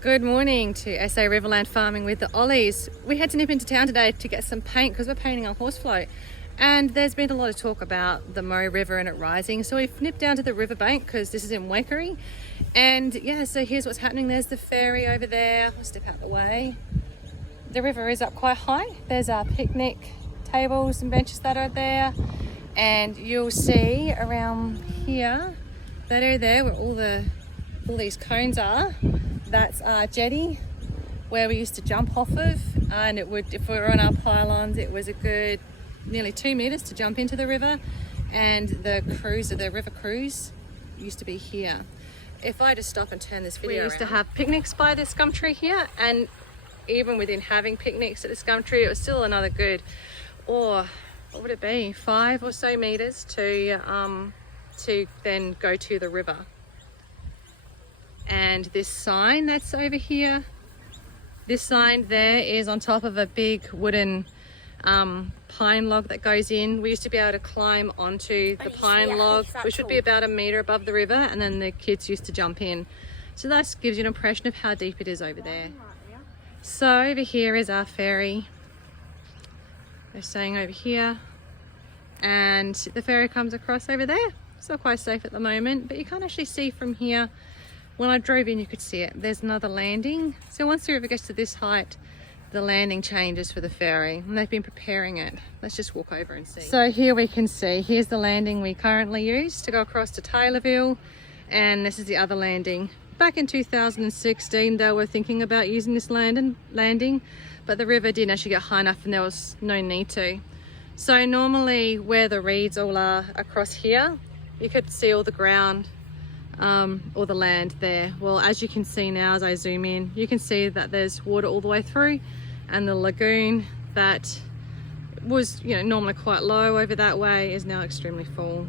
Good morning to SA Riverland Farming with the Ollies. We had to nip into town today to get some paint because we're painting our horse float. And there's been a lot of talk about the Moe River and it rising. So we've nipped down to the riverbank because this is in Waikerie. And yeah, so here's what's happening. There's the ferry over there. I'll step out of the way. The river is up quite high. There's our picnic tables and benches that are there. And you'll see around here, that area there where all these cones are. That's our jetty where we used to jump off of, and it would, if we were on our pylons, it was a good nearly 2 meters to jump into the river. And the river cruise used to be here. If I just stop and turn this video around. We used to have picnics by this gum tree here, and even within having picnics at this gum tree, it was still another good, or what would it be, 5 or so meters to then go to the river. And this sign that's over here, this sign there is on top of a big wooden pine log that goes in. We used to be able to climb onto the pine log, which would be about 1 meter above the river, and then the kids used to jump in. So that gives you an impression of how deep it is over there. So over here is our ferry. They're staying over here, and the ferry comes across over there. It's not quite safe at the moment, but you can't actually see from here. When I drove in, you could see it. There's another landing. So once the river gets to this height, the landing changes for the ferry, and they've been preparing it. Let's just walk over and see. So here we can see, here's the landing we currently use to go across to Taylorville, and this is the other landing. Back in 2016, they were thinking about using this landing, but the river didn't actually get high enough and there was no need to. So normally where the reeds all are across here, you could see all the ground or the land there. Well, as you can see now, as I zoom in, you can see that there's water all the way through, and the lagoon that was, normally quite low over that way is now extremely full.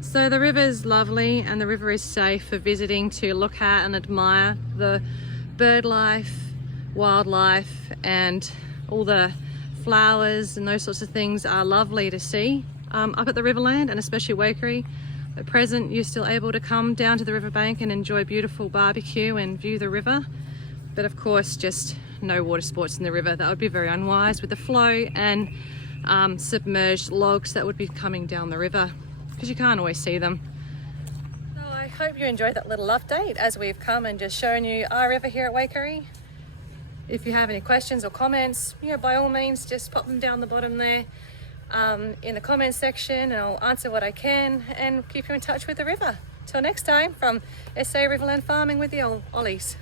So the river is lovely, and the river is safe for visiting to look at and admire. The bird life, wildlife, and all the flowers and those sorts of things are lovely to see up at the Riverland, and especially Waikerie. At present, you're still able to come down to the riverbank and enjoy beautiful barbecue and view the river. But of course, just no water sports in the river. That would be very unwise with the flow and submerged logs that would be coming down the river, because you can't always see them. So I hope you enjoyed that little update as we've come and just shown you our river here at Waikerie. If you have any questions or comments, by all means, just pop them down the bottom there. In the comments section, and I'll answer what I can and keep you in touch with the river. Till next time, from SA Riverland Farming with the Ollies.